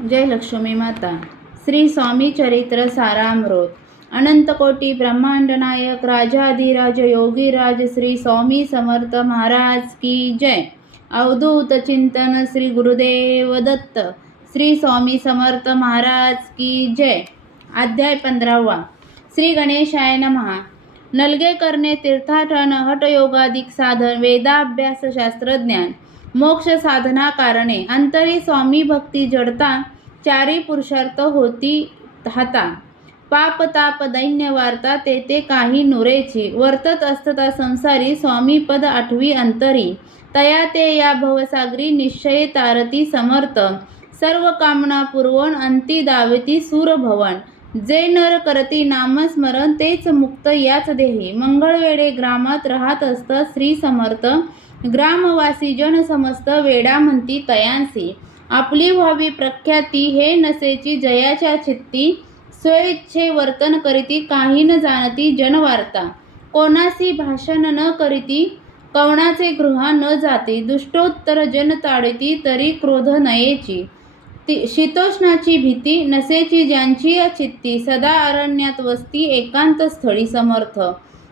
जय लक्ष्मी माता. श्री स्वामी चरित्र सारामृत. अनंत कोटी ब्रह्मांड नायक राजाधिराज योगीराज श्री स्वामी समर्थ महाराज की जय. अवधूत चिंतन श्री गुरुदेव दत्त. श्री स्वामी समर्थ महाराज की जय. अध्याय 15. श्री गणेशाय नमः. नलगे करणे, तीर्थाटन, हठयोगादिक साधन, वेदाभ्यास, शास्त्रज्ञान, मोक्ष साधना कारणे, अंतरी स्वामी भक्ती जडता, चारी पुरुषार्थ होती हाता. पाप ताप दैन्य वार्ता, तेथे काही नुरेची, वर्तत असतता संसारी, स्वामी पद आठवी अंतरी. तया ते या भवसागरी, निश्चय तारती समर्थ, सर्व कामना पुरवण, अंती दावती सूर भवन. जे नर करती नामस्मरण, तेच मुक्त याच देही. मंगळवेढे ग्रामात राहत असत श्री समर्थ, ग्रामवासी जन समस्त, वेडा म्हणती तयांसी. आपली व्हावी प्रख्याती, हे नसेची जयाच्या चित्ती. स्वेच्छे वर्तन करीती, काही न जाणती जनवार्ता. कोणासी भाषण न करीती, कवणाचे गृह न जाती. दुष्टोत्तर जन ताडिती, तरी क्रोध नयेची. शीतोष्णाची भीती, नसेची ज्यांची चित्ती. सदा अरण्यात वस्ती, एकांत स्थळी समर्थ.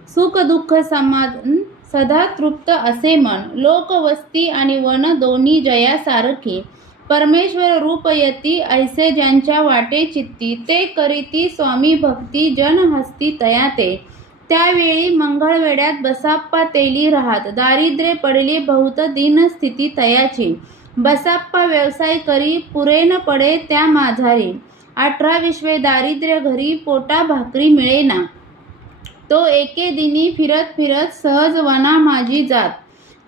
सुख दुःख समाधान, सदा तृप्त असे मन. लोक वस्ती आणि वन, दोन्ही जया सारखी. परमेश्वर रूप यती, ऐसे ज्यांच्या वाटे चित्ती. ते करीती स्वामी भक्ती, जन हस्ती तया ते. त्यावेळी मंगळवेढ्यात बसाप्पा तेली राहात. दारिद्र्य पडली बहुत, दीन स्थिती तयाची. बसाप्पा व्यवसाय करी, पुरे न पडे त्या माझारी. 18 दारिद्र्य घरी, पोटा भाकरी मिळेना. तो एके दिनी फिरत फिरत, सहज वना माझी जात.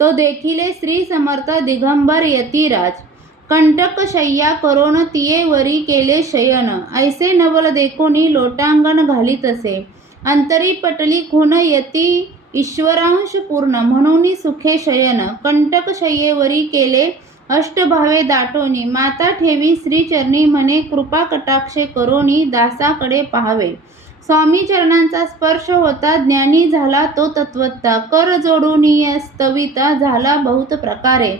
तो देखिले श्री समर्थ, दिगंबर यतिराज. कंटक शय्या करोन, तिये वरी केले शयन. ऐसे नवल देखोनी, लोटांगण घालीत असे. अंतरी पटली खून, यती ईश्वरांश पूर्ण, म्हणून सुखे शयन. कंटक शय्येवरी केले अष्टभावे दाटोनी. माता ठेवी श्रीचरणी, म्हणे कृपा कटाक्षे करोनी, दासाकडे पाहावे. स्वामी चरणांचा स्पर्श होता, ज्ञानी झाला तो तत्वता. कर जोडूनी स्तविता, झाला बहुत प्रकारे.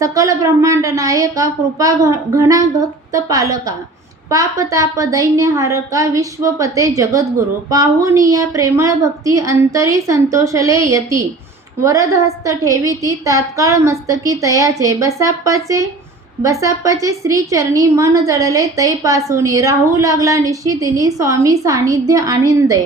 सकल ब्रह्मांड नायका, कृपा घना भक्त पालका. पाप ताप दैन्य हारका, विश्वपते जगद्गुरु. पाहुनिया प्रेमळ भक्ती, अंतरी संतोषले यती. वरदहस्त ठेविती, तात्काळ मस्तकी तयाचे. बसाप्पाचे श्रीचरणी, मन जडले तैपासूनी. राहू लागला निशिदिनी, स्वामी सानिध्य आनंदे.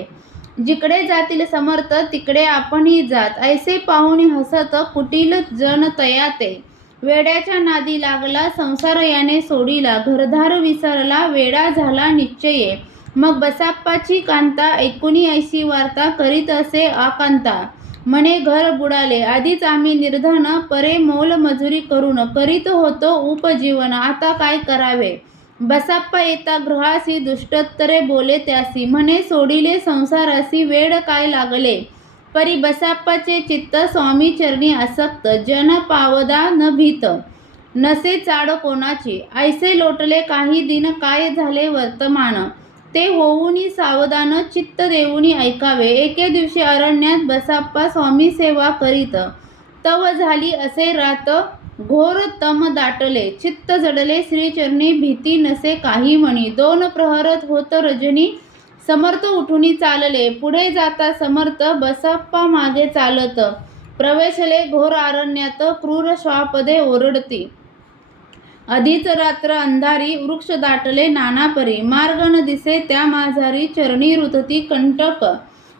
जिकडे जातील समर्थ, तिकडे आपणही जात. ऐसे पाहुणी हसत, कुटील जन तया ते. वेड्याच्या नादी लागला, संसार याने सोडिला. घरदार विसरला, वेडा झाला निश्चये. मग बसाप्पाची कांता, ऐकुनी ऐसी वार्ता, करीत असे आकांता. म्हणे घर बुडाले, आधीच आम्ही निर्धन, परे मोल मजुरी करून करीत होतो उपजीवन. आता काय करावे. बसाप्पा येता गृहासी, दुष्टोत्तरे बोले त्यासी. म्हणे सोडिले संसारासी, वेड काय लागले. परी बसाप्पाचे चित्त, स्वामी चरणी आसक्त. जन पावदा न भीत, नसे चाड कोणाची. ऐसे लोटले काही दिन, काय झाले वर्तमान. ते होऊनी सावधान, चित्त देऊनी ऐकावे. एके दिवशी अरण्यात बसाप्पा स्वामी सेवा करीत. तव झाली असे रात, घोर तम दाटले. चित्त जडले श्रीचरणी, भीती नसे काही म्हणी. 2 प्रहरत होत रजनी, समर्थ उठूनी चालले. पुढे जाता समर्थ, बसाप्पा मागे चालत. प्रवेशले घोर अरण्यात, क्रूर श्वापदे ओरडती. आधीच रात्र अंधारी, वृक्ष दाटले नाना परी. मार्ग न दिसे त्या माझारी, चरणी रुतती कंटक.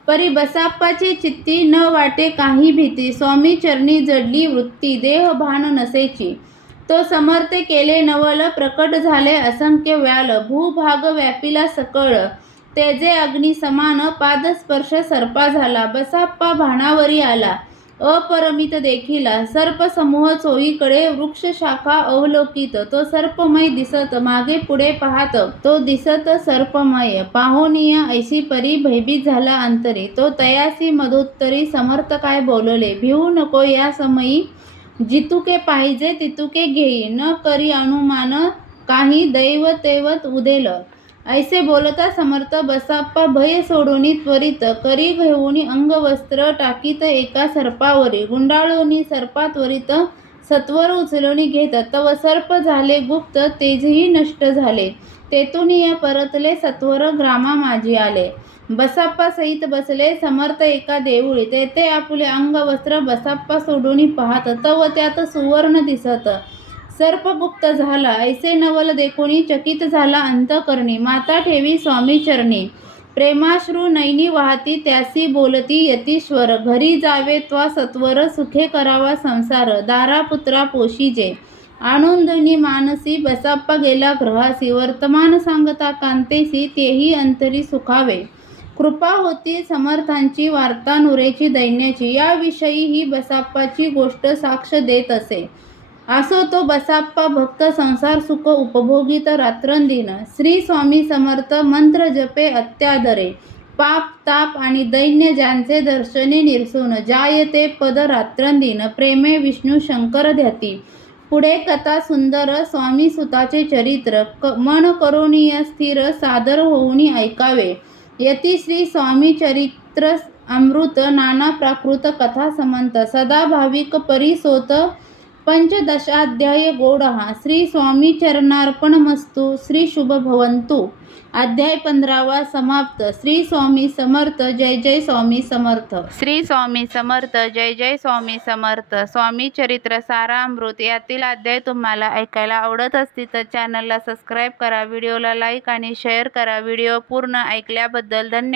परी बसाप्पाचे चित्ती, न वाटे काही भीती. स्वामी चरणी जडली वृत्ती, देह भान नसेची. तो समर्थे केले नवल, प्रकट झाले असंख्य व्याल. भूभाग व्यापिला सकळ, तेजे अग्नी समान. पादस्पर्श सर्पा झाला, बसाप्पा भानावरी आला. अपरमित देखिला सर्प समूह चोहीकडे. वृक्ष शाखा अवलोकित, तो सर्पमय दिसत. मागे पुढे पाहात, तो दिसत सर्पमय. पाहुनिया ऐसी परी, भयभीत झाला अंतरी. तो तयासी मधोत्तरी, समर्थ काय बोलले. भिवू नको या समयी, जितुके पाहिजे तितुके घेई. न करी अनुमान काही, दैव तेवत उदेल. ऐसे बोलता समर्थ, बसाप्पा भय सोडूनी त्वरित. करी घेऊनी अंगवस्त्र, टाकीत एका सर्पावरी. गुंडाळूनी सर्पात्वरित, सत्वर उचलून घेत तव सर्प झाले गुप्त तेजही नष्ट झाले. तेथून परतले सत्वर ग्रामा माझी आले. बसाप्पा सहित बसले समर्थ एका देऊळी. तेथे आपुले अंग वस्त्र बसाप्पा सोडून पाहत तव त्यात सुवर्ण दिसत. सर्प गुप्त झाला ऐसे नवल देखुनी चकित झाला अंतकरणी. माता ठेवी स्वामी चरणी प्रेमाश्रू नैनी वाहती त्यासी बोलती यतीश्वर. घरी जावे त्वा सत्वर सुखे करावा संसार. दारा पुत्रा पोशिजे आनंदनी मानसी. बसाप्पा गेला ग्रहासी वर्तमान सांगता कांतेसी. तेही अंतरी सुखावे कृपा होती समर्थांची वार्ता नुरेची दैन्याची. याविषयी ही बसाप्पाची गोष्ट साक्ष देत असे. असो तो बसाप्पा भक्त संसार सुख उपभोगित रात्रंदिन. श्री स्वामी समर्थ मंत्र जपे अत्यादरे. पाप ताप आणि दैन्य ज्यांचे दर्शने निरसून. जायते पद रात्रंदिन प्रेमे विष्णू शंकर ध्याती. पुढे कथा सुंदर स्वामी सुताचे चरित्र. मन करोनीय स्थिर सादर होऊनी ऐकावे. यती श्री स्वामी चरित्र अमृत. नाना प्राकृत कथा समंत. सदा भाविक परिसोत पंचदशाध्याय गोड हा. श्री स्वामी चरणार्पणमस्तु. श्री शुभ भवंतु. अध्याय 15वा समाप्त. श्री स्वामी समर्थ. जय जय स्वामी समर्थ. श्री स्वामी समर्थ. जय जय स्वामी समर्थ. स्वामी चरित्र सारामृत यातील अध्याय तुम्हाला ऐकायला आवडत असतील तर चॅनलला सबस्क्राईब करा, व्हिडिओला लाईक आणि शेअर करा. व्हिडिओ पूर्ण ऐकल्याबद्दल धन्यवाद.